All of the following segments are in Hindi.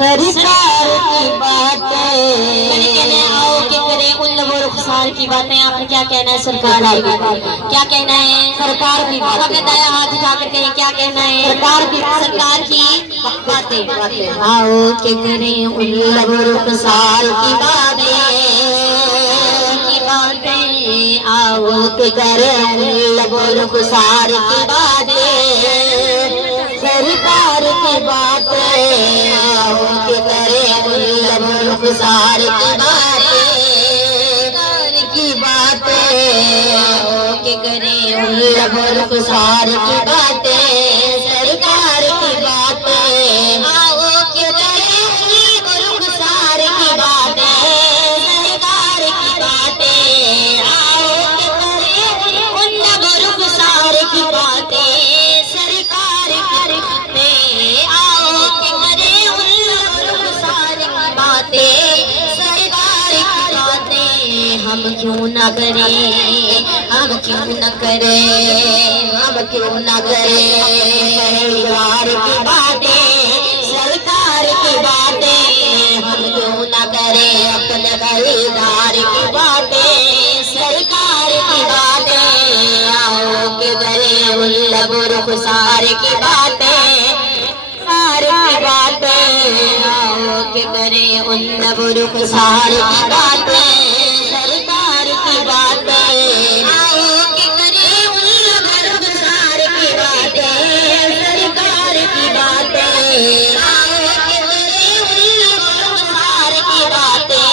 सरकार की बातें कहने आओ के करें उन लोगों रुखसार की बातें। आपने क्या कहना है सरकार की बातें? क्या कहना है सरकार की बातें? कहता है हाथ उठा कर कहें क्या कहना है सरकार की बातें। आओ के करें उन लोगों रुखसार की बातें आओ के करें उन लोगों रुखसार की बातें सरकार की बातें आओ के करें उन लोगों रुखसार की बातें आओ के करें उन लोगों रुखसार की बातें सरकार की बातें आओ के करें उन रुखसार की बातें सरकार की बातें आओ के करें उन लोगों रुखसार की बातें सरकार की बातें आओ के करें उन लोगों रुखसार की बातें सरकार की बातें। हम क्यों न करें हम क्यों न करें हम क्यों न करें परिवार की बातें सरकार की बातें हम क्यों न करें अपने परिवार की बातें सरकार की बातें आओ के करें उन लोगों रुखसार की बातें सारी बातें आओ के करें उन लोगों रुखसार की बातें सरकार की बातें आओ के करें उन लोगों रुखसार की बातें सरकार की बातें आओ के करें उन लोगों रुखसार की बातें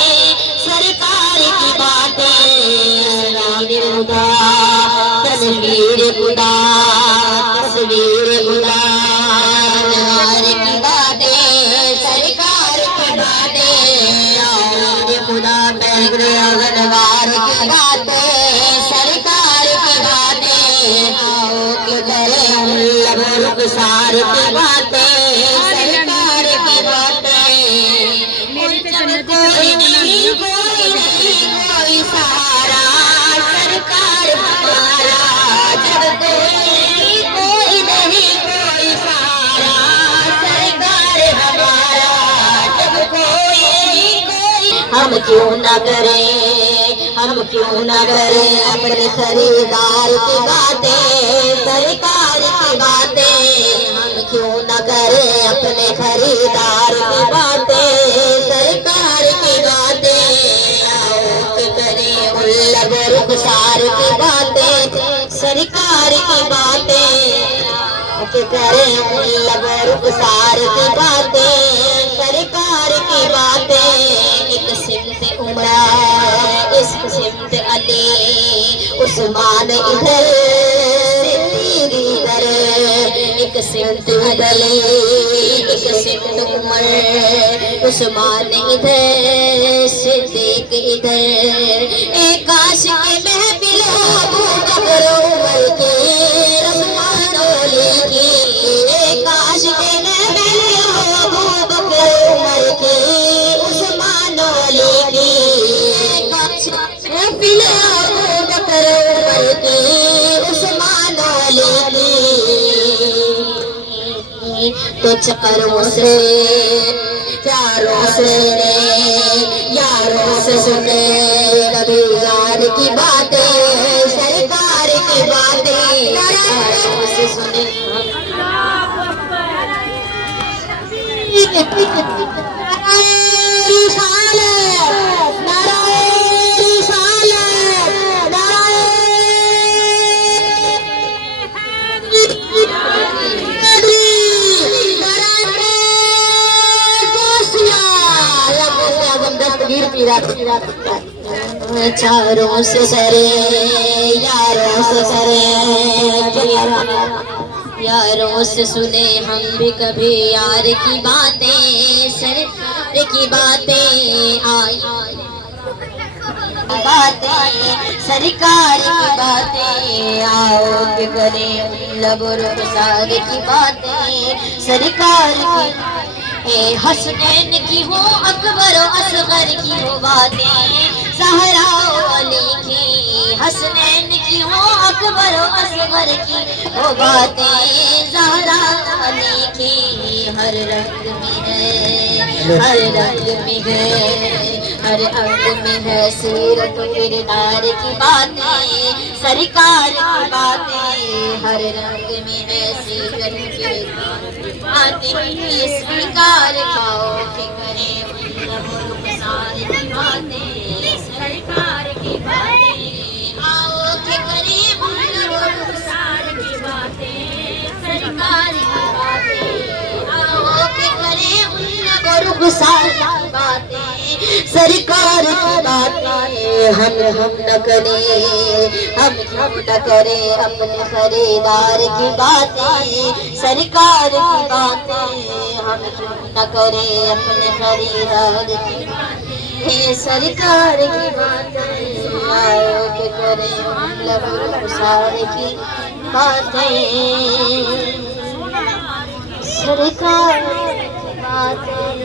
सरकार की बातें। तस्वीर खुदा तस्वीर खुदा की बातें सरकार की बातें खुदा पैगंबर की बातें सरकार की बातें आओ के करें उन लोगों रुखसार की बातें सरकार की बातें। कोई नहीं कोई सहारा सरकार हमारा जब कोई नहीं कोई सहारा सरकार हमारा जब कोई हम क्यों न करें अपने खरीदार की बातें सरकार की बातें हम क्यों न करें अपने खरीदार की बातें सरकार की बातें आओ के करें उन लोगों रुखसार की बातें सरकार की बातें के करें उन लोगों रुखसार की बातें सरकार की बातें। एक सिमत उमरा इश्क सिमत अली उस्मान इधर इधर एक सिमत अली एक सिमत उमर उस्मान इधर सिद्दीक इधर एक आशिक महफिल अबू बकर उमर के उस्मान अली की एक आशिक महफिल अबू बकर उमर के उस्मान अली की महफिल अबू बकर उमर के उस्मान अली की। तो चक्करों से प्यारों से यारों से सुने कभी यार की बातें सरकार की बातें यारों से सुने चारों से सरे यारों से सरे यारों से सुने हम भी कभी यार की बातें सर की बातें आई बातें सरकार की बातें आओ के करें लोगों रुखसार की बातें सरकार की। हसनैन की हो अकबर असगर की हो बातें ज़हरा अली की हसनैन की हो अकबर असगर की हो बातें ज़हरा अली की हर रंग में हर रंग में है, हर अंग में है सीरत किरदार की बातें, सरकार की बातें। हर रंग में है सीरत किरदार की बातें, स्वीकार खाओ के करे सारी की बातें, सरकार की बातें। आओ के करे सारी की बातें, सरकार की बातें। आओ के करे सारी बातें, सरकार की बातें। हम न करें, हम न करें अपने खरीदार की बातें, सरकार की बातें। हम न करें अपने खरीदार की बातें, सरकार की बातें। आओ के करें मतलब सारे की बातें, सरकार की बातें।